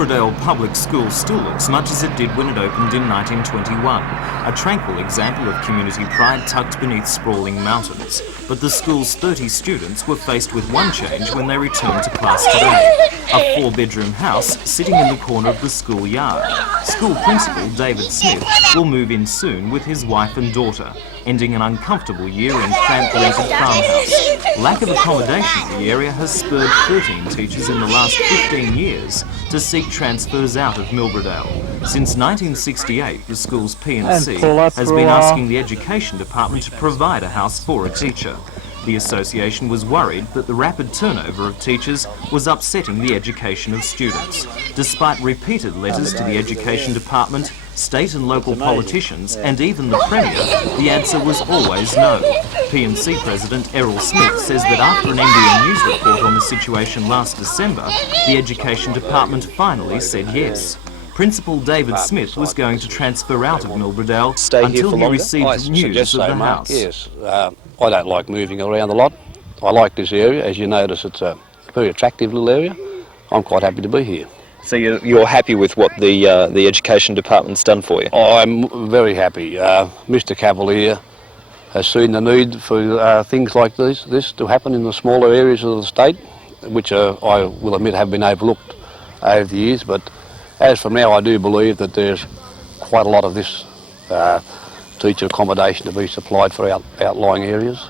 Milbradale Public School still looks much as it did when it opened in 1921, a tranquil example of community pride tucked beneath sprawling mountains. But the school's 30 students were faced with one change when they returned to class today. A 4-bedroom house sitting in the corner of the school yard. School principal David Smith will move in soon with his wife and daughter, ending an uncomfortable year in cramped-rented farmhouse. Lack of accommodation in the area has spurred 13 teachers in the last 15 years to seek transfers out of Milbradale. Since 1968, the school's P&C has been asking the Education Department to provide a house for a teacher. The association was worried that the rapid turnover of teachers was upsetting the education of students. Despite repeated letters to the Education Department, state and local politicians and even the Premier, the answer was always no. P&C President Errol Smith says that after an NBN News report on the situation last December, the Education Department finally said yes. Principal David Smith was going to transfer out of Milbradale until he received news of the house. Yes, I don't like moving around a lot. I like this area. As you notice, it's a very attractive little area. I'm quite happy to be here. So you're happy with what the Education Department's done for you? I'm very happy. Mr Cavalier has seen the need for things like this to happen in the smaller areas of the state, which I will admit have been overlooked over the years. But as for now, I do believe that there's quite a lot of this teacher accommodation to be supplied for outlying areas.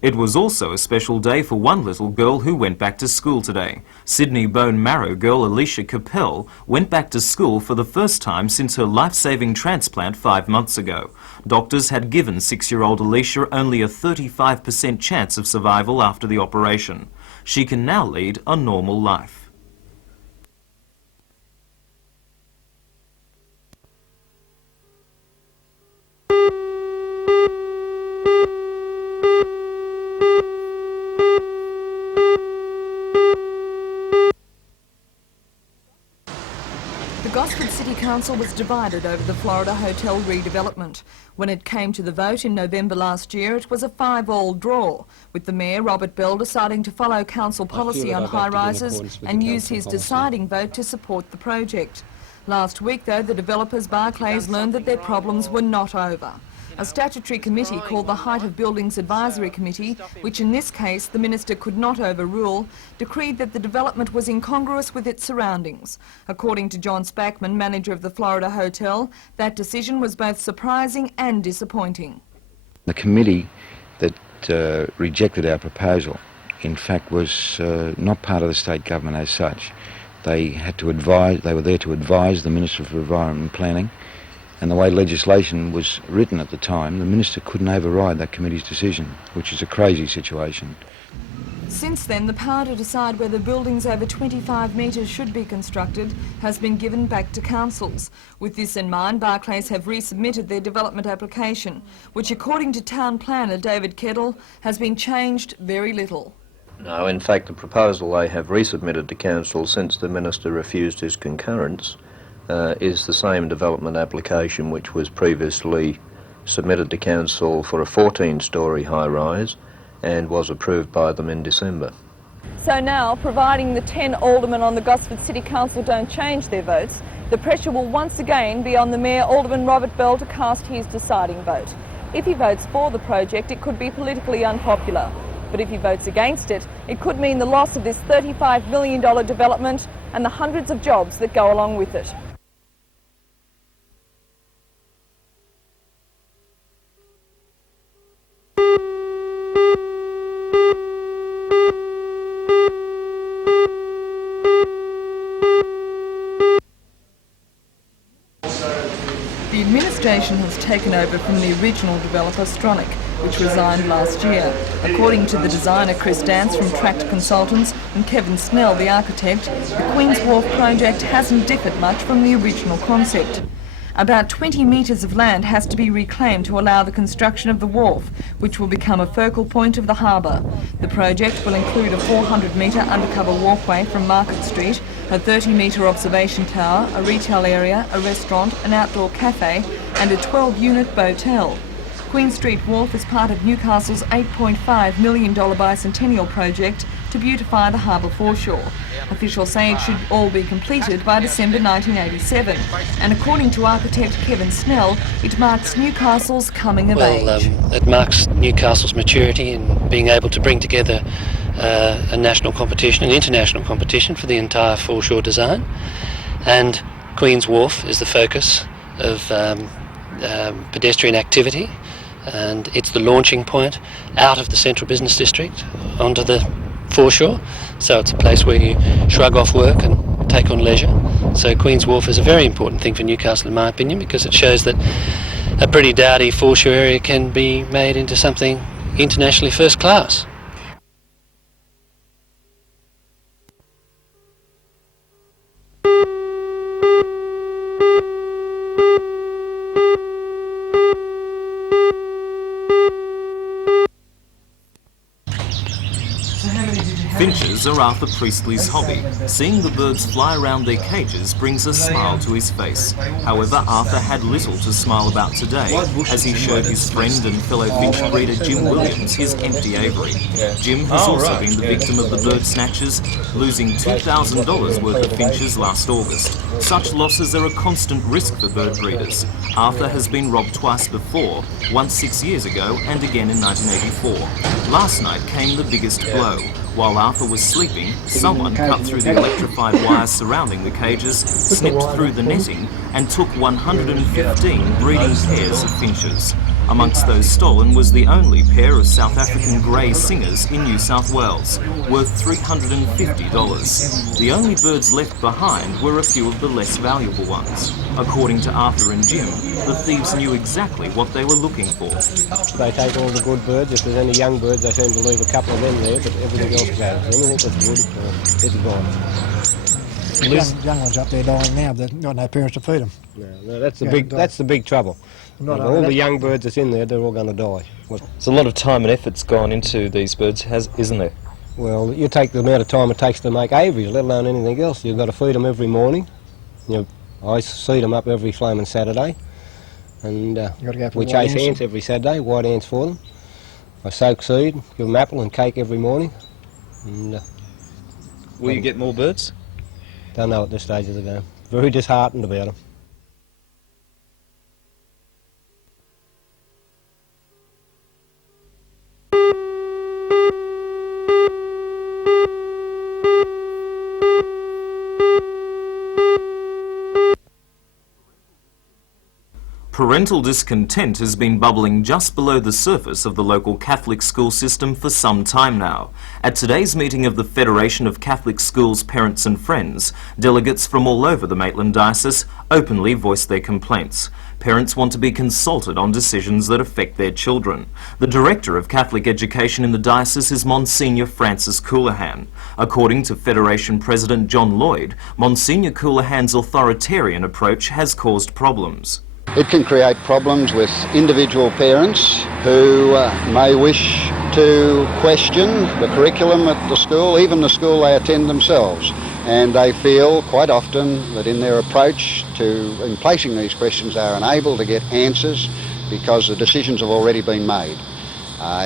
It was also a special day for one little girl who went back to school today. Sydney bone marrow girl Alicia Capel went back to school for the first time since her life-saving transplant 5 months ago. Doctors had given 6-year-old Alicia only a 35% chance of survival after the operation. She can now lead a normal life. The Gosford City Council was divided over the Florida hotel redevelopment. When it came to the vote in November last year, it was a 5-all draw, with the Mayor, Robert Bell, deciding to follow council policy on high-rises and use his deciding vote to support the project. Last week, though, the developers Barclays learned that their problems were not over. A statutory committee called the Height of Buildings Advisory Committee, which in this case the Minister could not overrule, decreed that the development was incongruous with its surroundings. According to John Spackman, manager of the Florida Hotel, that decision was both surprising and disappointing. The committee that rejected our proposal, in fact, was not part of the state government as such. They were there to advise the Minister for Environment and Planning. And the way legislation was written at the time, the Minister couldn't override that committee's decision, which is a crazy situation. Since then, the power to decide whether buildings over 25 metres should be constructed has been given back to councils. With this in mind, Barclays have resubmitted their development application, which according to Town Planner David Kettle has been changed very little. No, in fact the proposal they have resubmitted to council since the Minister refused his concurrence is the same development application which was previously submitted to council for a 14-storey high-rise and was approved by them in December. So now, providing the 10 aldermen on the Gosford City Council don't change their votes, the pressure will once again be on the Mayor, Alderman Robert Bell, to cast his deciding vote. If he votes for the project, it could be politically unpopular. But if he votes against it, it could mean the loss of this $35 million development and the hundreds of jobs that go along with it. The administration has taken over from the original developer Strait, which resigned last year. According to the designer Chris Dance from Tract Consultants and Kevin Snell, the architect, the Queen's Wharf project hasn't differed much from the original concept. About 20 metres of land has to be reclaimed to allow the construction of the wharf, which will become a focal point of the harbour. The project will include a 400-metre undercover walkway from Market Street, a 30-metre observation tower, a retail area, a restaurant, an outdoor cafe and a 12-unit boatel. Queen Street Wharf is part of Newcastle's $8.5 million bicentennial project to beautify the harbour foreshore. Officials say it should all be completed by December 1987, and according to architect Kevin Snell, it marks Newcastle's coming of age. It marks Newcastle's maturity in being able to bring together a national competition, an international competition for the entire foreshore design, and Queen's Wharf is the focus of pedestrian activity, and it's the launching point out of the central business district onto the foreshore, so it's a place where you shrug off work and take on leisure. So Queen's Wharf is a very important thing for Newcastle in my opinion, because it shows that a pretty dowdy foreshore area can be made into something internationally first class. Finches are Arthur Priestley's hobby. Seeing the birds fly around their cages brings a smile to his face. However, Arthur had little to smile about today as he showed his friend and fellow finch breeder Jim Williams his empty aviary. Jim has also been the victim of the bird snatchers, losing $2,000 worth of finches last August. Such losses are a constant risk for bird breeders. Arthur has been robbed twice before, once 6 years ago and again in 1984. Last night came the biggest blow. While Arthur was sleeping, someone cut through the electrified wires surrounding the cages, snipped through the netting and took 115 breeding pairs of finches. Amongst those stolen was the only pair of South African grey singers in New South Wales, worth $350. The only birds left behind were a few of the less valuable ones. According to Arthur and Jim, the thieves knew exactly what they were looking for. They take all the good birds. If there's any young birds, they seem to leave a couple of them there, but everything else goes. Anything that's good, it's gone. Young ones up there dying now, but they've got no parents to feed them. No, that's the big trouble. All the young birds that's in there, they're all going to die. So a lot of time and effort's gone into these birds, isn't there? Well, you take the amount of time it takes to make aviaries, let alone anything else. You've got to feed them every morning. I seed them up every flaming Saturday, and we chase ants every Saturday, white ants for them. I soak seed, give them apple and cake every morning. And, Will you get more birds? Don't know at this stage of the game. Very disheartened about them. Parental discontent has been bubbling just below the surface of the local Catholic school system for some time now. At today's meeting of the Federation of Catholic Schools Parents and Friends, delegates from all over the Maitland Diocese openly voiced their complaints. Parents want to be consulted on decisions that affect their children. The Director of Catholic Education in the diocese is Monsignor Francis Coulihan. According to Federation President John Lloyd, Monsignor Coulihan's authoritarian approach has caused problems. It can create problems with individual parents who may wish to question the curriculum at the school, even the school they attend themselves. And they feel quite often that in their approach in placing these questions, they are unable to get answers because the decisions have already been made.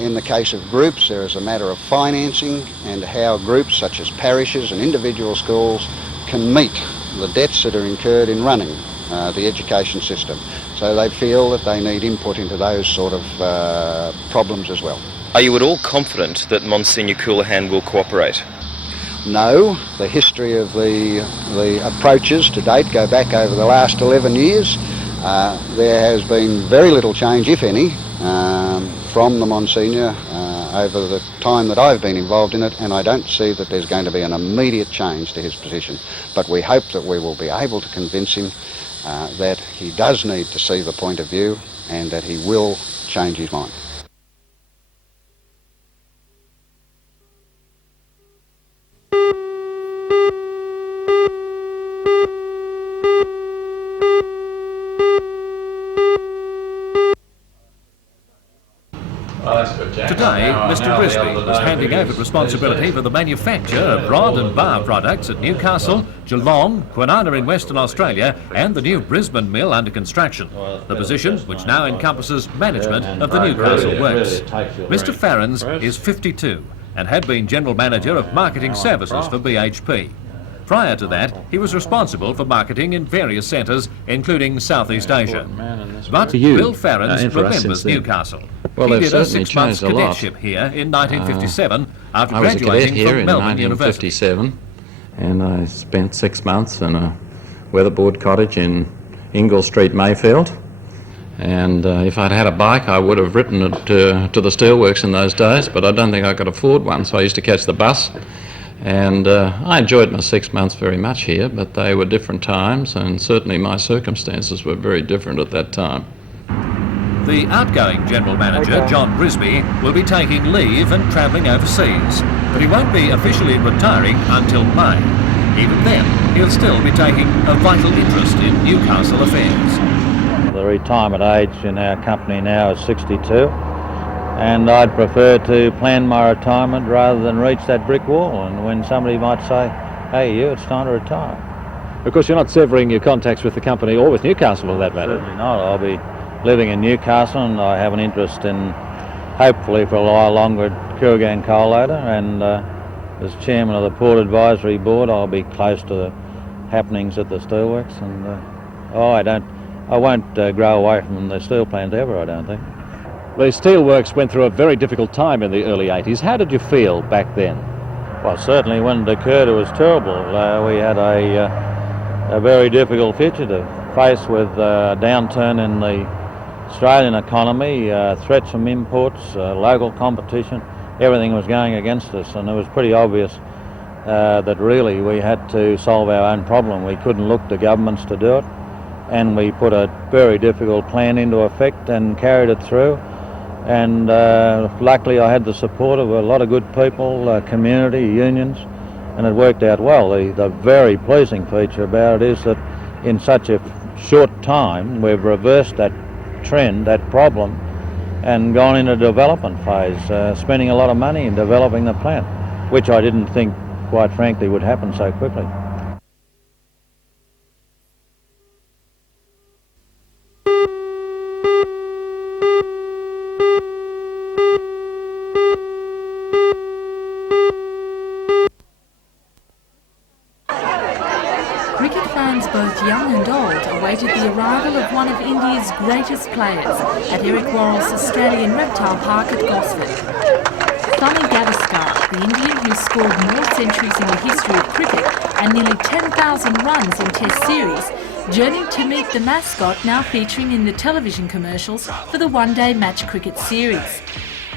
In the case of groups, there is a matter of financing and how groups such as parishes and individual schools can meet the debts that are incurred in running the education system. So they feel that they need input into those sort of problems as well. Are you at all confident that Monsignor Coulihan will cooperate? No. The history of the approaches to date go back over the last 11 years. There has been very little change, if any, from the Monsignor over the time that I've been involved in it, and I don't see that there's going to be an immediate change to his position. But we hope that we will be able to convince him that he does need to see the point of view and that he will change his mind. Today, Mr Brisby was handing over responsibility for the manufacture of rod and bar products at Newcastle, Geelong, Kwinana in Western Australia and the new Brisbane mill under construction, the position which now encompasses management of the Newcastle works. Mr Farrens is 52 and had been General Manager of Marketing Services for BHP. Prior to that, he was responsible for marketing in various centres, including Southeast Asia. But Bill Farrens remembers Newcastle. Well, he did a 6-month cadetship here in 1957 after graduating from Melbourne University. And I spent 6 months in a weatherboard cottage in Ingle Street, Mayfield. And if I'd had a bike, I would have ridden it to the steelworks in those days, but I don't think I could afford one, so I used to catch the bus. And I enjoyed my 6 months very much here, but they were different times, and certainly my circumstances were very different at that time. The outgoing General Manager, John Brisby, will be taking leave and travelling overseas, but he won't be officially retiring until May. Even then, he'll still be taking a vital interest in Newcastle affairs. The retirement age in our company now is 62. And I'd prefer to plan my retirement rather than reach that brick wall. And when somebody might say, hey, it's time to retire. Of course, you're not severing your contacts with the company or with Newcastle for that matter. Certainly not. I'll be living in Newcastle and I have an interest in, hopefully for a while longer, Kooragang Coal Loader. And as chairman of the Port Advisory Board, I'll be close to the happenings at the steelworks. And I won't grow away from the steel plant ever, I don't think. The steelworks went through a very difficult time in the early 80s. How did you feel back then? Well, certainly when it occurred it was terrible. We had a very difficult future to face with a downturn in the Australian economy, threats from imports, local competition. Everything was going against us, and it was pretty obvious that really we had to solve our own problem. We couldn't look to governments to do it, and we put a very difficult plan into effect and carried it through. And luckily I had the support of a lot of good people, community, unions, and it worked out well. The very pleasing feature about it is that in such a short time we've reversed that trend, that problem, and gone into development phase, spending a lot of money in developing the plant, which I didn't think, quite frankly, would happen so quickly. Cricket fans both young and old awaited the arrival of one of India's greatest players at Eric Worrell's Australian Reptile Park at Gosford. Sunny Gavaskar, the Indian who scored more centuries in the history of cricket and nearly 10,000 runs in Test series, journeyed to meet the mascot now featuring in the television commercials for the one-day match cricket series.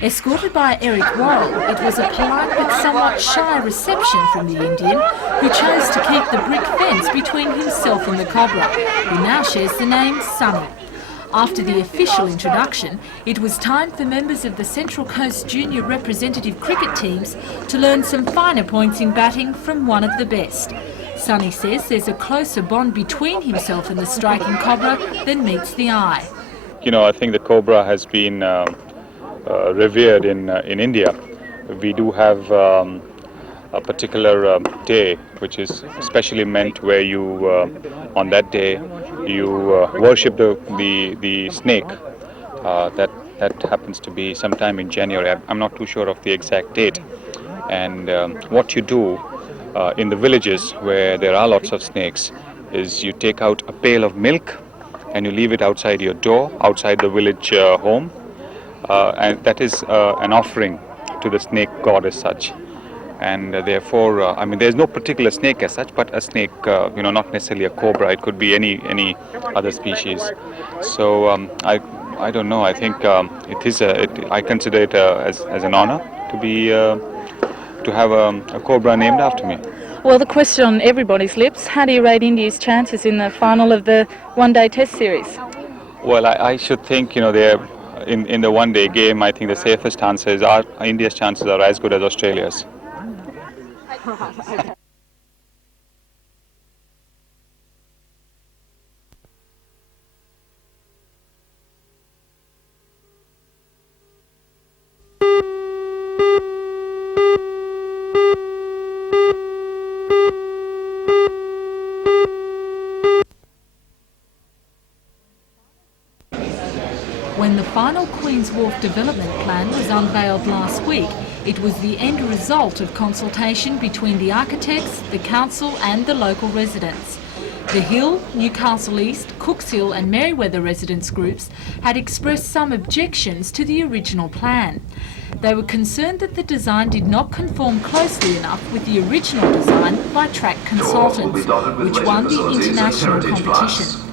Escorted by Eric Worrell, it was a polite but somewhat shy reception from the Indian, who chose to keep the brick fence between himself and the Cobra, who now shares the name Sunny. After the official introduction, it was time for members of the Central Coast junior representative cricket teams to learn some finer points in batting from one of the best. Sunny says there's a closer bond between himself and the striking Cobra than meets the eye. I think the Cobra has been revered in India. We do have a particular day which is especially meant where you on that day you worship the snake. That happens to be sometime in January. I'm not too sure of the exact date. And what you do in the villages where there are lots of snakes is you take out a pail of milk and you leave it outside your door, outside the village home. And that is an offering to the snake god as such. And therefore, there's no particular snake as such, but a snake, not necessarily a cobra. It could be any other species. So I don't know. I think I consider it as an honor to have a cobra named after me. Well, the question on everybody's lips, how do you rate India's chances in the final of the one-day test series? Well, I should think, they're in the one-day game, I think the safest answer is India's chances are as good as Australia's. Queen's Wharf development plan was unveiled last week, it was the end result of consultation between the architects, the council and the local residents. The Hill, Newcastle East, Cooks Hill and Merewether residents groups had expressed some objections to the original plan. They were concerned that the design did not conform closely enough with the original design by Track Consultants, which won the international competition.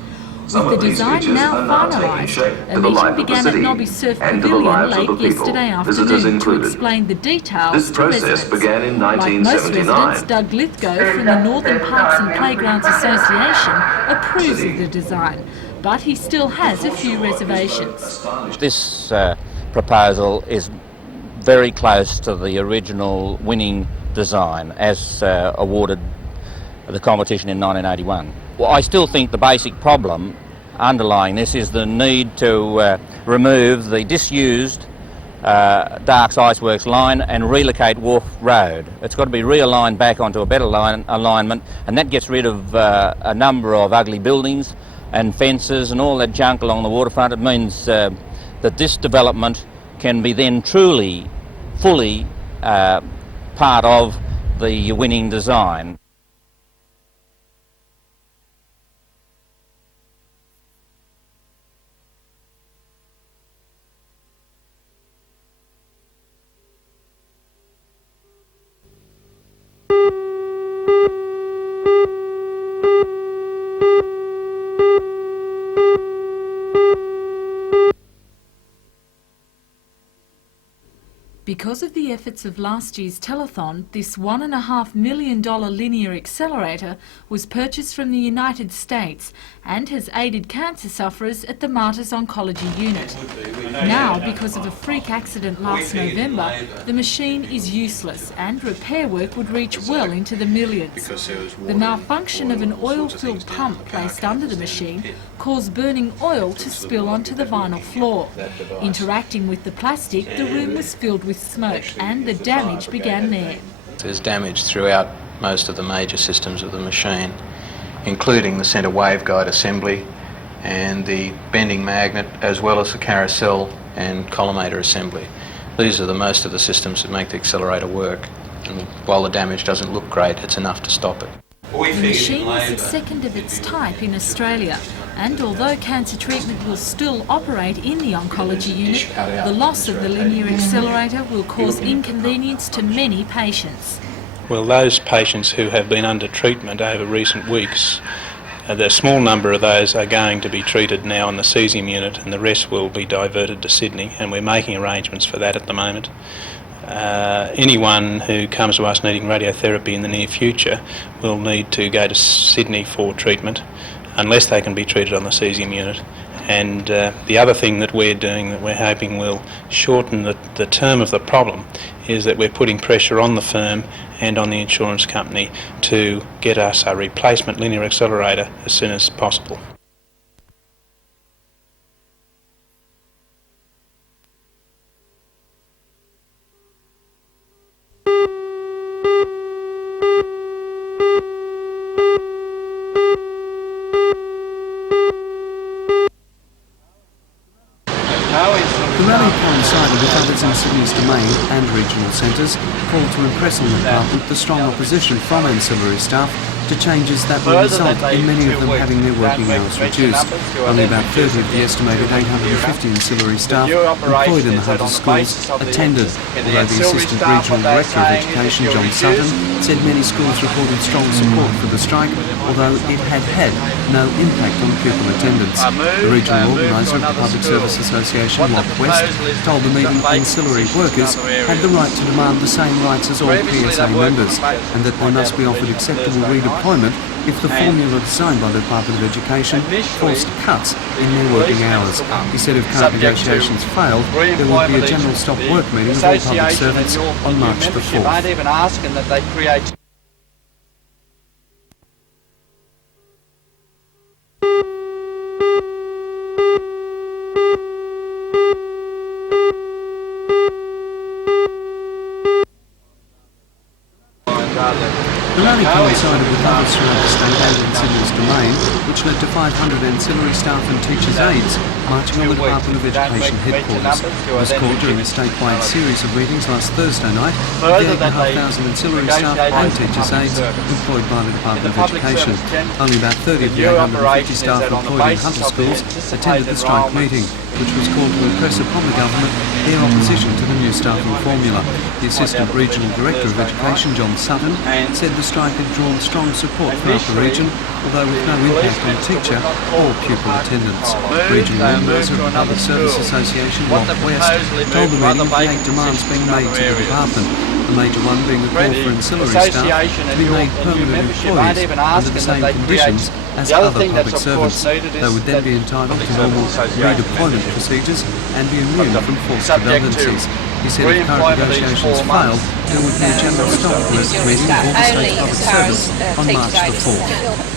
With the design now finalised, a meeting began at Nobby Surf Pavilion late yesterday afternoon to explain the details to residents. Like most residents, Doug Lithgow from the Northern Parks and Playgrounds Association approves of the design, but he still has a few reservations. This proposal is very close to the original winning design as awarded the competition in 1981. Well, I still think the basic problem underlying this is the need to remove the disused Darks Iceworks line and relocate Wharf Road. It's got to be realigned back onto a better alignment, and that gets rid of a number of ugly buildings and fences and all that junk along the waterfront. It means that this development can be then truly, fully part of the winning design. Because of the efforts of last year's telethon, this $1.5 million linear accelerator was purchased from the United States and has aided cancer sufferers at the Martyrs Oncology Unit. Now, because of a freak accident last November, the machine is useless and repair work would reach well into the millions. The malfunction of an oil-filled pump placed under the machine caused burning oil to spill onto the vinyl floor. Interacting with the plastic, the room was filled with smoke and the damage began there. There's damage throughout most of the major systems of the machine, including the centre waveguide assembly and the bending magnet, as well as the carousel and collimator assembly. These are the most of the systems that make the accelerator work, and while the damage doesn't look great, it's enough to stop it. The machine is the second of its type in Australia, and although cancer treatment will still operate in the oncology unit, the loss of the linear accelerator will cause inconvenience to many patients. Well, those patients who have been under treatment over recent weeks, the small number of those are going to be treated now in the cesium unit, and the rest will be diverted to Sydney, and we're making arrangements for that at the moment. Anyone who comes to us needing radiotherapy in the near future will need to go to Sydney for treatment unless they can be treated on the cesium unit. And the other thing that we're doing that we're hoping will shorten the term of the problem is that we're putting pressure on the firm and on the insurance company to get us a replacement linear accelerator as soon as possible. The rally coincided with others in Sydney's domain and regional centres called to impress on the department the strong opposition from ancillary staff to changes that will result in many of them having their working hours reduced. Only about 30 of the estimated 850 ancillary staff employed in the Hunters schools attended, although the Assistant Regional Director of Education, John Sutton, said many schools reported strong support for the strike, although it had had no impact on pupil attendance. The regional organiser of the Public Service Association, Lock West, told the meeting ancillary workers had the right to demand the same rights as all PSA members, and that they must be offered acceptable redeployment if the formula designed by the Department of Education forced cuts in their working hours. He said if current negotiations failed, there would be a general stop work meeting of all public servants on March the 4th. The rally coincided with others throughout the state and ancillaries domain, which led to 500 ancillary staff and teachers' aides marching on the Department of Education headquarters. It was called during a statewide series of meetings last Thursday night with the 8,500 ancillary staff and teachers' aides employed by the Department of Education. Only about 30 of the 850 staff employed in Hunter schools attended the strike meeting, which was called to impress upon the government their opposition to the new staffing formula. The Assistant Regional Director of Education, John Sutton, said the strike had drawn strong support throughout the region, although with no impact on teacher or pupil attendance. Regional members of the Public Service Association, Lock West, told the meeting of the 8 demands being made to the department, the major one being the call for ancillary staff to be made permanent employees under the same conditions as other public servants. They would then be entitled to normal redeployment procedures and be immune from forced redundancies. He said if current negotiations failed, there would be a general stop meeting of all the state's public servants on March the 4th.